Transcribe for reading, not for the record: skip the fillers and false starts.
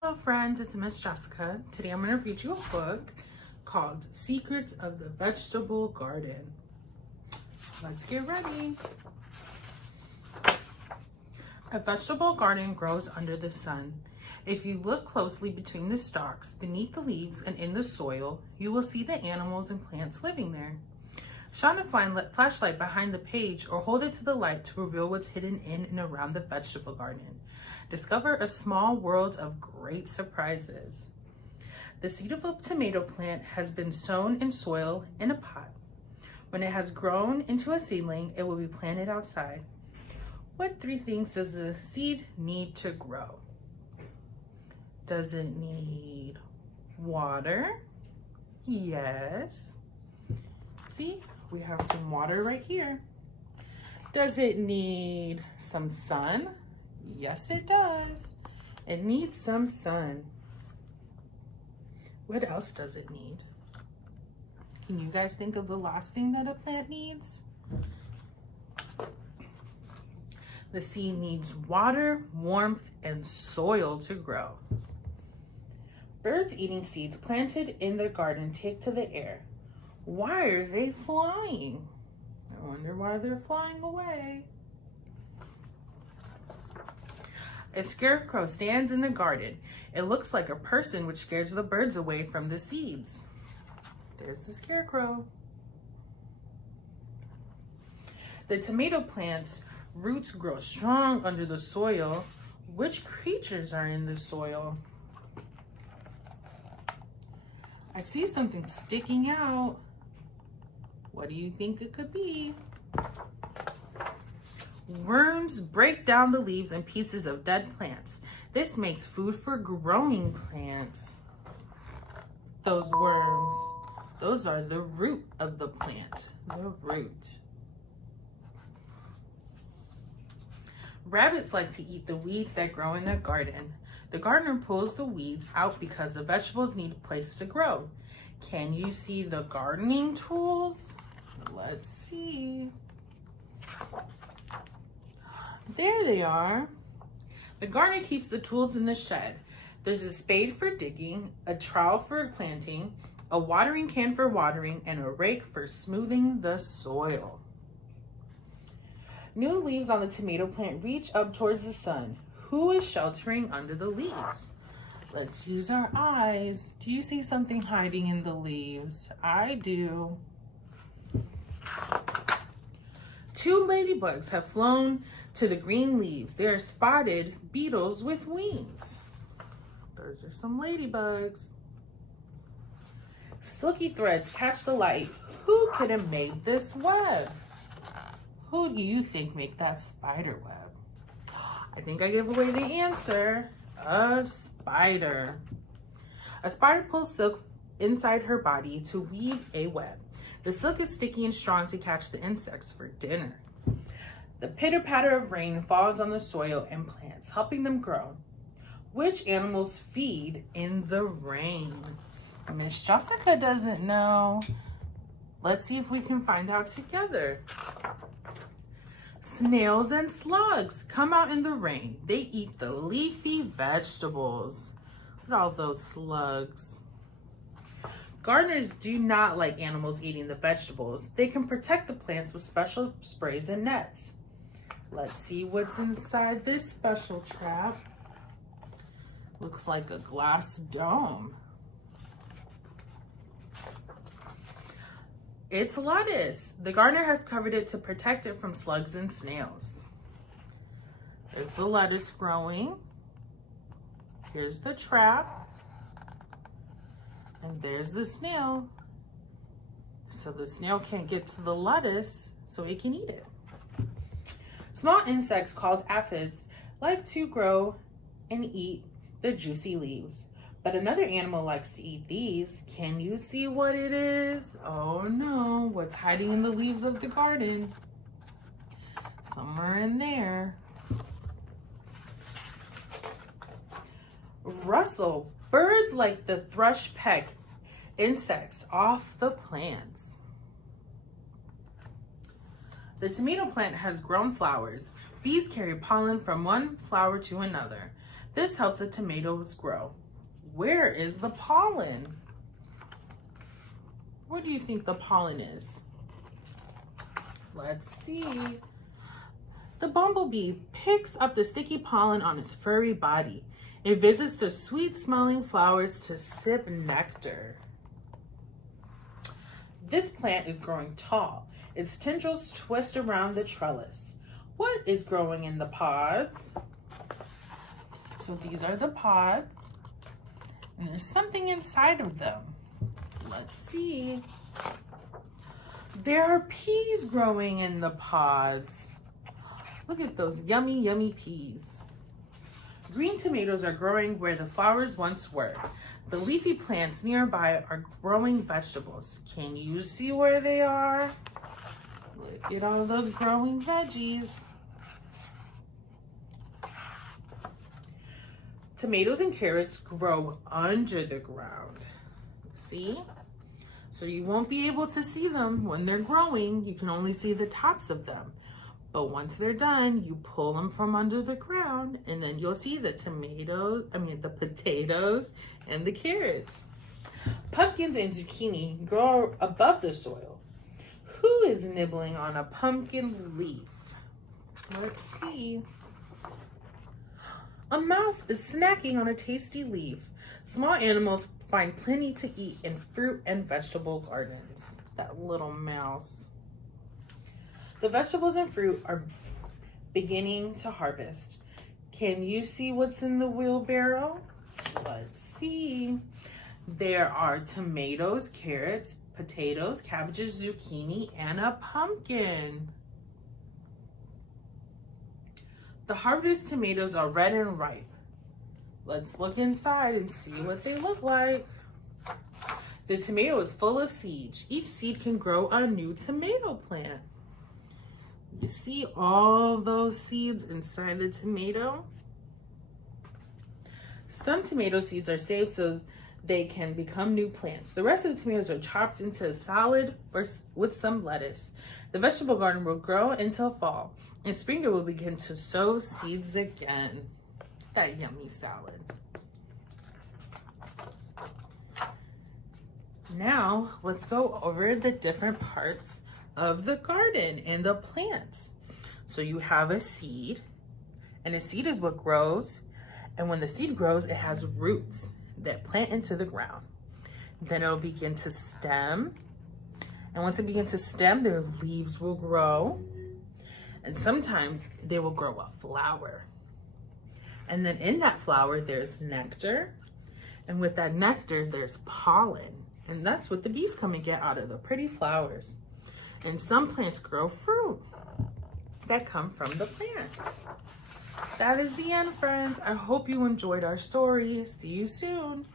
Hello friends, it's Miss Jessica. Today I'm going to read you a book called Secrets of the Vegetable Garden. Let's get ready. A vegetable garden grows under the sun. If you look closely between the stalks, beneath the leaves, and in the soil, you will see the animals and plants living there. Shine a flashlight behind the page or hold it to the light to reveal what's hidden in and around the vegetable garden. Discover a small world of great surprises. The seed of a tomato plant has been sown in soil in a pot. When it has grown into a seedling, it will be planted outside. What three things does the seed need to grow? Does it need water? Yes. See, we have some water right here. Does it need some sun? Yes, it does. It needs some sun. What else does it need? Can you guys think of the last thing that a plant needs? The seed needs water, warmth, and soil to grow. Birds eating seeds planted in the garden take to the air. Why are they flying? I wonder why they're flying away. A scarecrow stands in the garden. It looks like a person, which scares the birds away from the seeds. There's the scarecrow. The tomato plant's roots grow strong under the soil. Which creatures are in the soil? I see something sticking out. What do you think it could be? Worms break down the leaves and pieces of dead plants. This makes food for growing plants. Those worms, those are the root of the plant, the root. Rabbits like to eat the weeds that grow in the garden. The gardener pulls the weeds out because the vegetables need a place to grow. Can you see the gardening tools? Let's see. There they are. The gardener keeps the tools in the shed. There's a spade for digging, a trowel for planting, a watering can for watering, and a rake for smoothing the soil. New leaves on the tomato plant reach up towards the sun. Who is sheltering under the leaves? Let's use our eyes. Do you see something hiding in the leaves? I do. Two ladybugs have flown to the green leaves. They are spotted beetles with wings. Those are some ladybugs. Silky threads catch the light. Who could have made this web? Who do you think made that spider web? I think I gave away the answer. A spider. A spider pulls silk inside her body to weave a web. The silk is sticky and strong to catch the insects for dinner. The pitter-patter of rain falls on the soil and plants, helping them grow. Which animals feed in the rain? Miss Jessica doesn't know. Let's see if we can find out together. Snails and slugs come out in the rain. They eat the leafy vegetables. Look at all those slugs. Gardeners do not like animals eating the vegetables. They can protect the plants with special sprays and nets. Let's see what's inside this special trap. Looks like a glass dome. It's lettuce. The gardener has covered it to protect it from slugs and snails. There's the lettuce growing. Here's the trap. And there's the snail. So the snail can't get to the lettuce, so it can eat it. Small insects called aphids like to grow and eat the juicy leaves. But another animal likes to eat these. Can you see what it is? Oh no, what's hiding in the leaves of the garden? Somewhere in there. Rustle. Birds like the thrush peck insects off the plants. The tomato plant has grown flowers. Bees carry pollen from one flower to another. This helps the tomatoes grow. Where is the pollen? Where do you think the pollen is? Let's see. The bumblebee picks up the sticky pollen on its furry body. It visits the sweet-smelling flowers to sip nectar. This plant is growing tall. Its tendrils twist around the trellis. What is growing in the pods? So these are the pods, and there's something inside of them. Let's see. There are peas growing in the pods. Look at those yummy, yummy peas. Green tomatoes are growing where the flowers once were. The leafy plants nearby are growing vegetables. Can you see where they are? Look at all those growing veggies. Tomatoes and carrots grow under the ground. See? So you won't be able to see them when they're growing. You can only see the tops of them. But once they're done, you pull them from under the ground and then you'll see the the potatoes and the carrots. Pumpkins and zucchini grow above the soil. Who is nibbling on a pumpkin leaf? Let's see. A mouse is snacking on a tasty leaf. Small animals find plenty to eat in fruit and vegetable gardens. That little mouse. The vegetables and fruit are beginning to harvest. Can you see what's in the wheelbarrow? Let's see. There are tomatoes, carrots, potatoes, cabbages, zucchini, and a pumpkin. The harvest tomatoes are red and ripe. Let's look inside and see what they look like. The tomato is full of seeds. Each seed can grow a new tomato plant. You see all those seeds inside the tomato? Some tomato seeds are saved so they can become new plants. The rest of the tomatoes are chopped into a salad with some lettuce. The vegetable garden will grow until fall. In spring, it will begin to sow seeds again. That yummy salad. Now, let's go over the different parts of the garden and the plants. So you have a seed, and a seed is what grows. And when the seed grows, it has roots that plant into the ground. Then it'll begin to stem. And once it begins to stem, their leaves will grow. And sometimes they will grow a flower. And then in that flower, there's nectar. And with that nectar, there's pollen. And that's what the bees come and get out of the pretty flowers. And some plants grow fruit that come from the plant. That is the end, friends. I hope you enjoyed our story. See you soon.